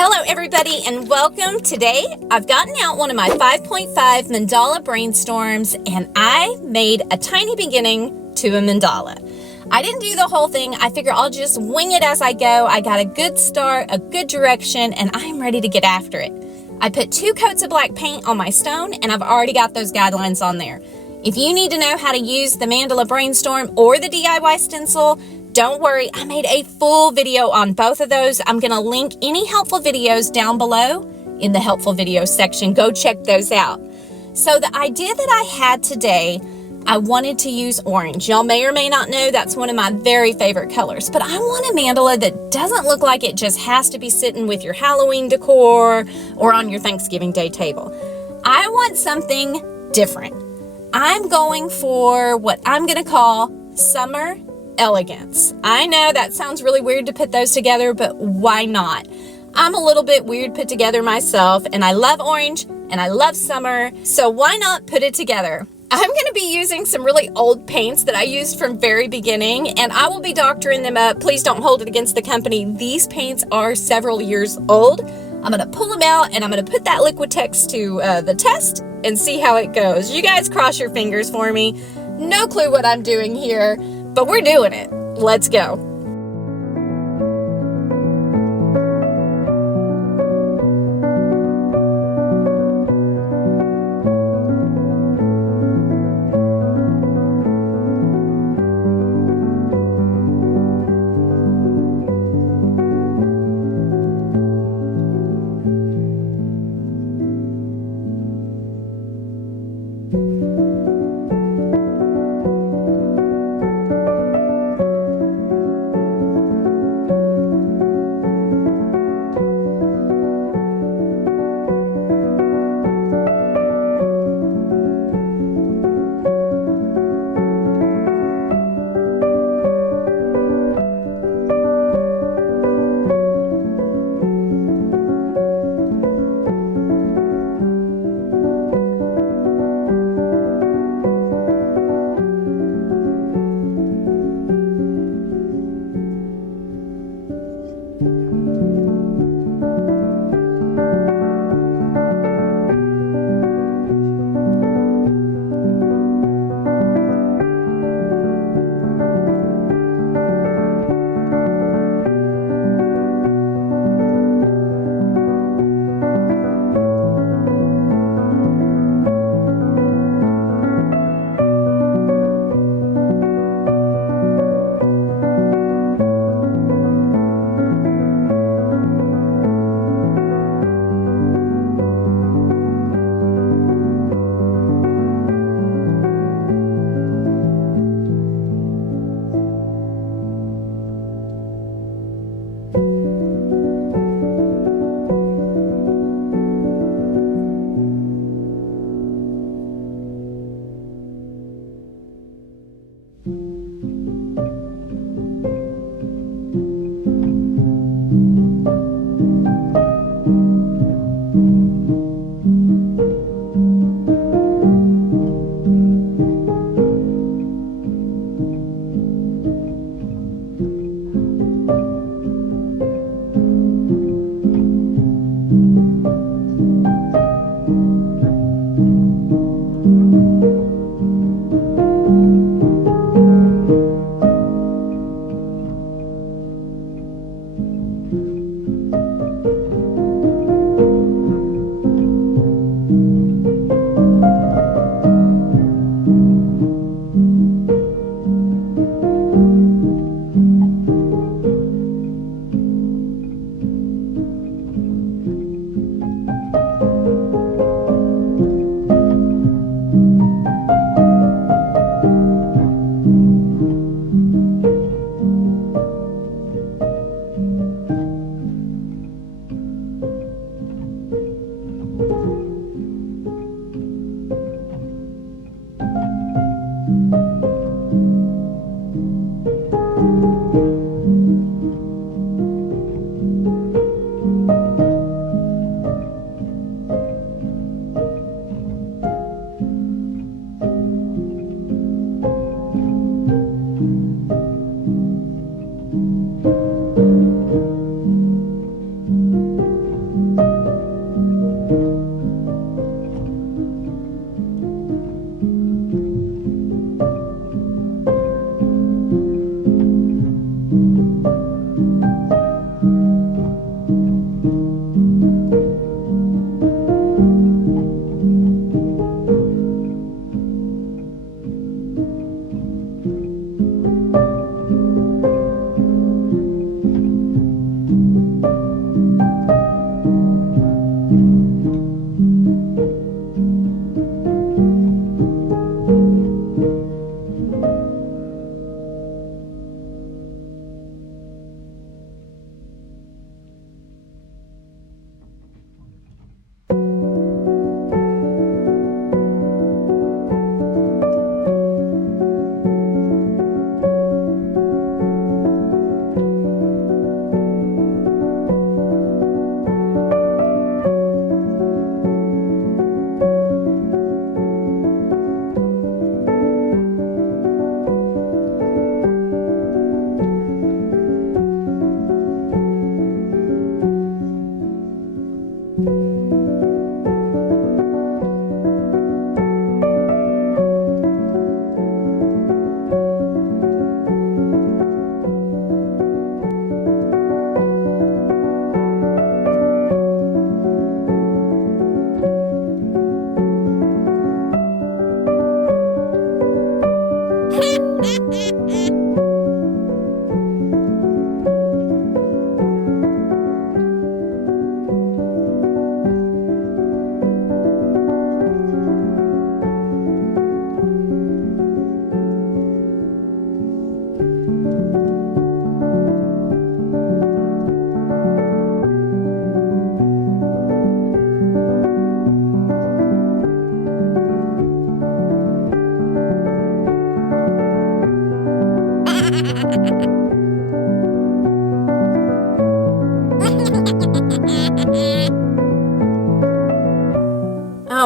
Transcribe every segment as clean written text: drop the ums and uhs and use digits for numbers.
Hello everybody and welcome. Today I've gotten out one of my 5.5 Mandala Brainstorms and I made a tiny beginning to a mandala. I didn't do the whole thing. I figure I'll just wing it as I go. I got a good start, a good direction, and I'm ready to get after it. I put 2 coats of black paint on my stone and I've already got those guidelines on there. If you need to know how to use the Mandala Brainstorm or the DIY Stencil, don't worry, I made a full video on both of those. I'm going to link any helpful videos down below in the helpful videos section. Go check those out. So the idea that I had today, I wanted to use orange. Y'all may or may not know that's one of my very favorite colors, but I want a mandala that doesn't look like it just has to be sitting with your Halloween decor or on your Thanksgiving Day table. I want something different. I'm going for what I'm going to call summer elegance. I know that sounds really weird to put those together, but why not? I'm a little bit weird put together myself, and I love orange and I love summer, so why not put it together? I'm going to be using some really old paints that I used from very beginning, and I will be doctoring them up. Please don't hold it against the company. These paints are several years old. I'm going to pull them out and I'm going to put that Liquitex to the test and see how it goes. You guys cross your fingers for me. No clue what I'm doing here, but we're doing it. Let's go.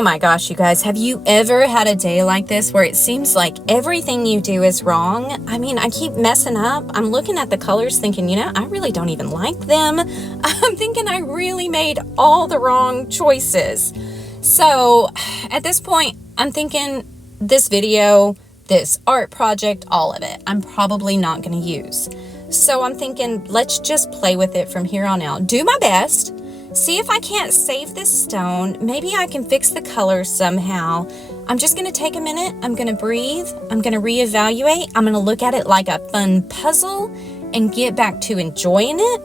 Oh my gosh, you guys, have you ever had a day like this where it seems like everything you do is wrong? I mean, I keep messing up. I'm looking at the colors thinking, you know, I really don't even like them. I'm thinking I really made all the wrong choices. So at this point, I'm thinking this video, this art project, all of it, I'm probably not going to use. So I'm thinking, let's just play with it from here on out. Do my best. See if I can't save this stone. Maybe I can fix the colors somehow. I'm just going to take a minute. I'm going to breathe. I'm going to reevaluate. I'm going to look at it like a fun puzzle and get back to enjoying it.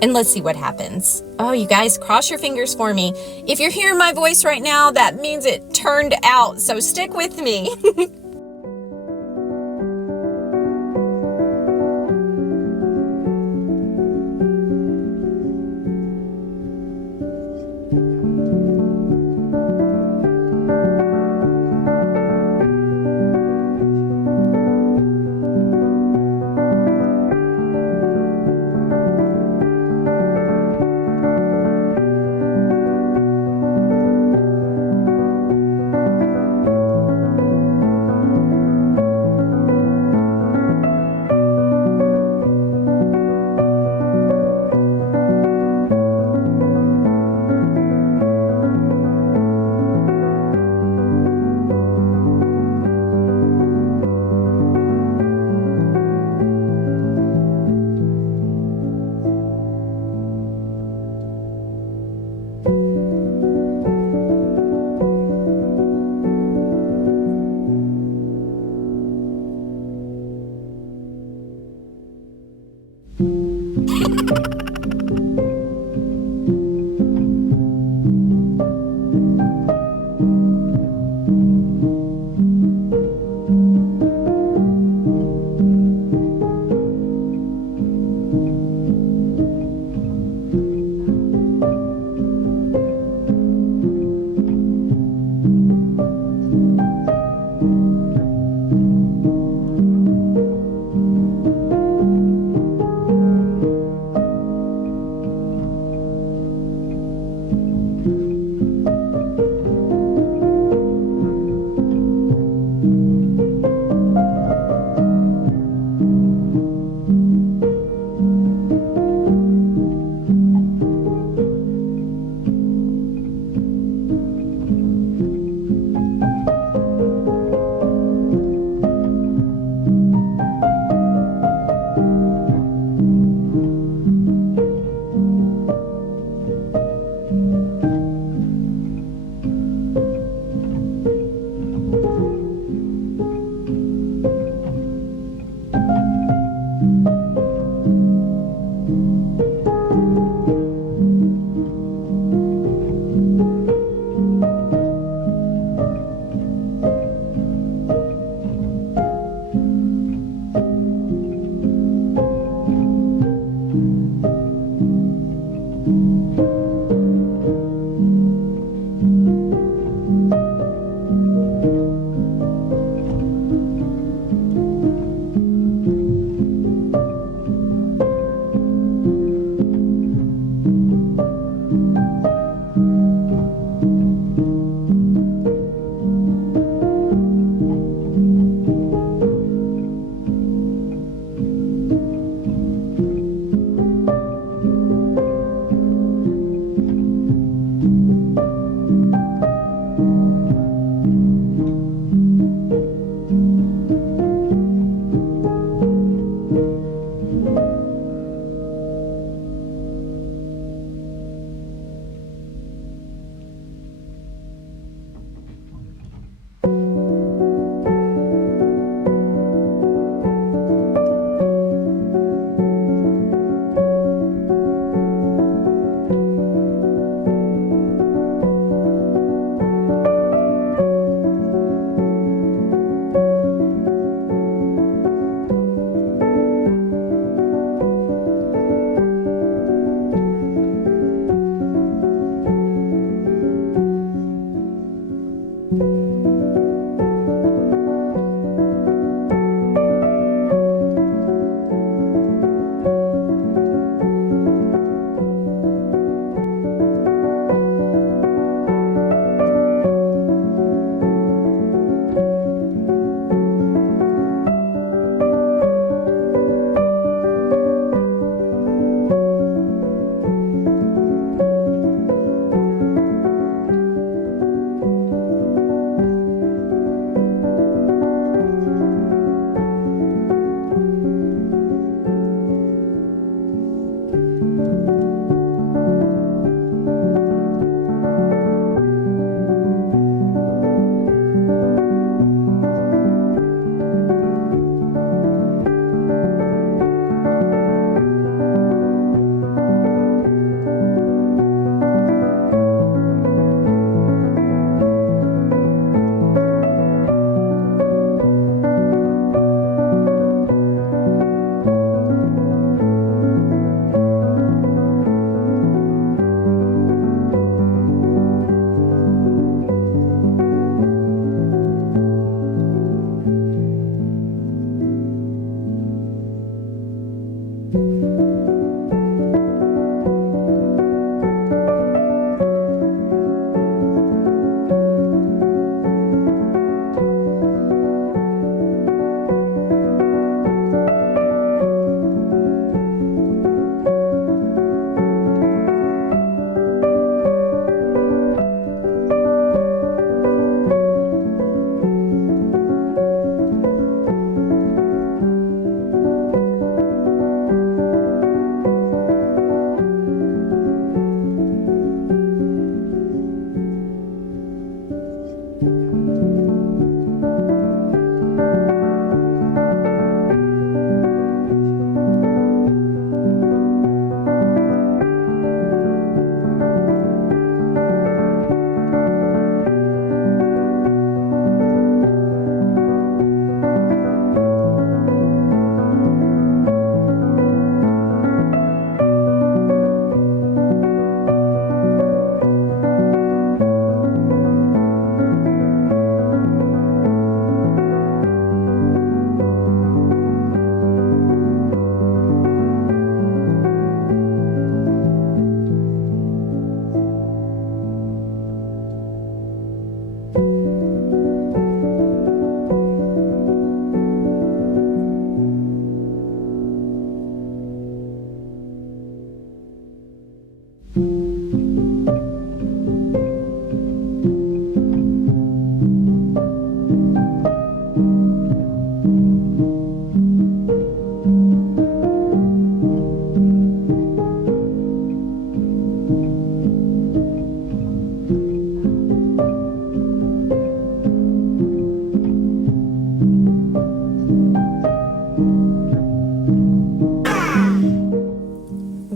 And let's see what happens. Oh, you guys, cross your fingers for me. If you're hearing my voice right now, that means it turned out. So stick with me.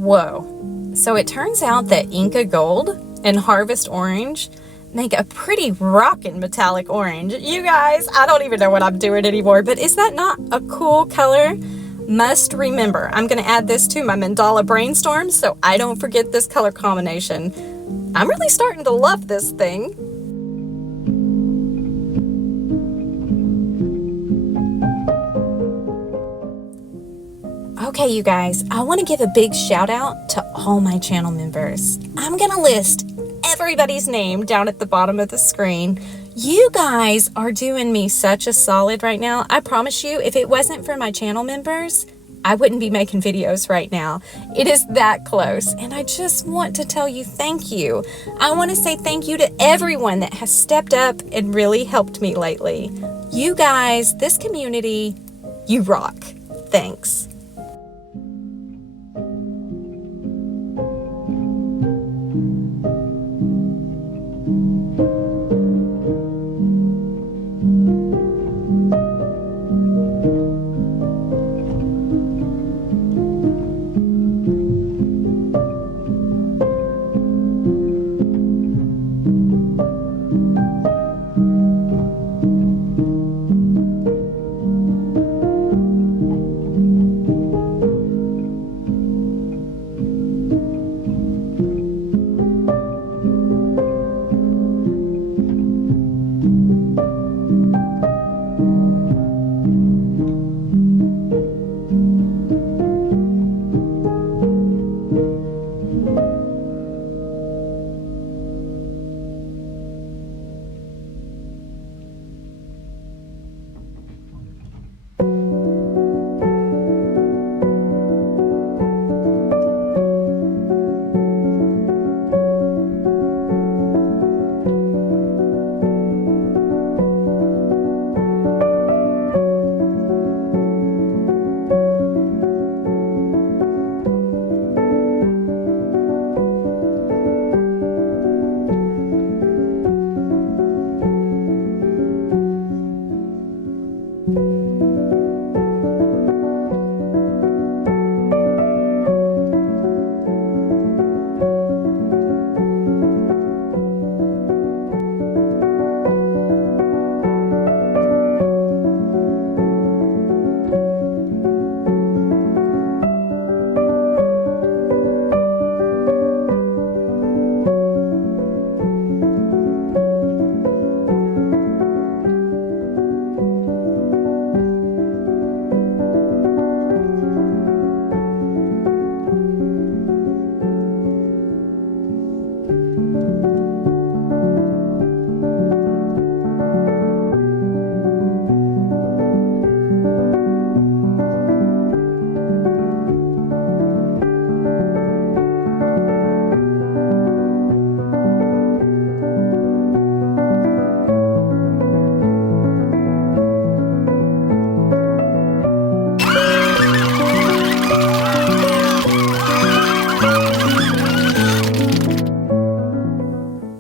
Whoa. So it turns out that Inca Gold and Harvest Orange make a pretty rockin' metallic orange. You guys, I don't even know what I'm doing anymore, but is that not a cool color? Must remember, I'm gonna add this to my Mandala Brainstorm so I don't forget this color combination. I'm really starting to love this thing. Okay, you guys, I want to give a big shout out to all my channel members. I'm going to list everybody's name down at the bottom of the screen. You guys are doing me such a solid right now. I promise you, if it wasn't for my channel members, I wouldn't be making videos right now. It is that close, and I just want to tell you thank you. I want to say thank you to everyone that has stepped up and really helped me lately. You guys, this community, you rock. Thanks.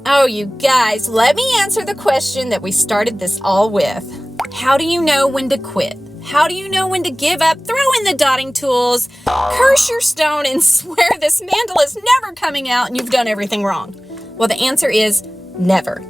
Oh, you guys, let me answer the question that we started this all with. How do you know when to quit? How do you know when to give up, throw in the dotting tools, curse your stone, and swear this mandala's never coming out and you've done everything wrong? Well, the answer is never.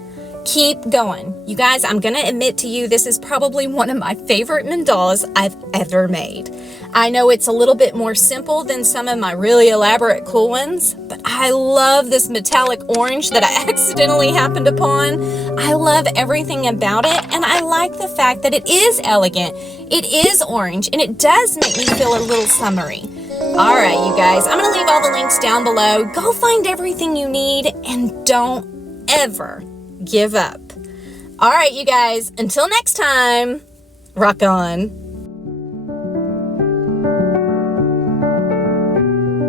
Keep going. You guys, I'm gonna admit to you, this is probably one of my favorite mandalas I've ever made. I know it's a little bit more simple than some of my really elaborate cool ones, but I love this metallic orange that I accidentally happened upon. I love everything about it, and I like the fact that it is elegant, it is orange, and it does make me feel a little summery. All right, you guys, I'm gonna leave all the links down below. Go find everything you need, and don't ever give up. All right, you guys, until next time, rock on.